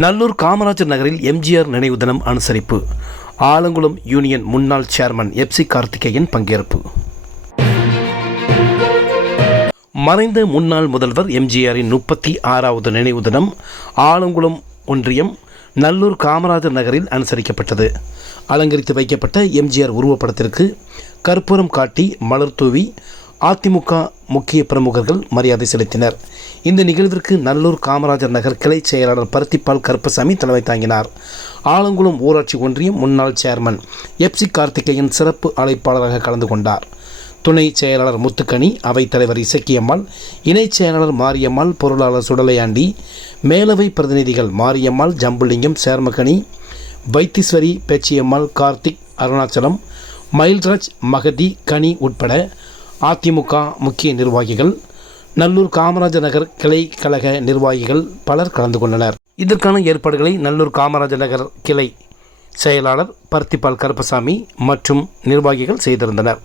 நல்லூர் காமராஜர் நகரில் எம்ஜிஆர் நினைவு தினம் அனுசரிப்பு. ஆலங்குளம் யூனியன் முன்னாள் சேர்மன் எப்சி கார்த்திகேயன் பங்கேற்பு. மறைந்த முன்னாள் முதல்வர் எம்ஜிஆரின் முப்பத்தி ஆறாவது நினைவு தினம் ஆலங்குளம் ஒன்றியம் நல்லூர் காமராஜர் நகரில் அனுசரிக்கப்பட்டது. அலங்கரித்து வைக்கப்பட்ட எம்ஜிஆர் உருவப்படத்திற்கு கற்பூரம் காட்டி மலர் தூவி அதிமுக முக்கிய பிரமுகர்கள் மரியாதை செலுத்தினர். இந்த நிகழ்விற்கு நல்லூர் காமராஜர் நகர் கிளை செயலாளர் பருத்திப்பால் கருப்பசாமி தலைமை தாங்கினார். ஆலங்குளம் ஊராட்சி ஒன்றியம் முன்னாள் சேர்மன் எப்சி கார்த்திகேயன் சிறப்பு அழைப்பாளராக கலந்து கொண்டார். துணை செயலாளர் முத்துக்கனி அவைத்தலைவர் இசக்கியம்மாள் இணைச் செயலாளர் மாரியம்மாள் பொருளாளர் சுடலையாண்டி மேலவை பிரதிநிதிகள் மாரியம்மாள் ஜம்புலிங்கம் சேர்மகனி வைத்தீஸ்வரி பேச்சியம்மாள் கார்த்திக் அருணாச்சலம் மயில்ராஜ் மகதி கனி உட்பட அதிமுக முக்கிய நிர்வாகிகள் நல்லூர் காமராஜர் நகர் கிளை கழக நிர்வாகிகள் பலர் கலந்து கொண்டனர். இதற்கான ஏற்பாடுகளை நல்லூர் காமராஜர் நகர் கிளை செயலாளர் பருத்திப்பால் கருப்பசாமி மற்றும் நிர்வாகிகள் செய்திருந்தனர்.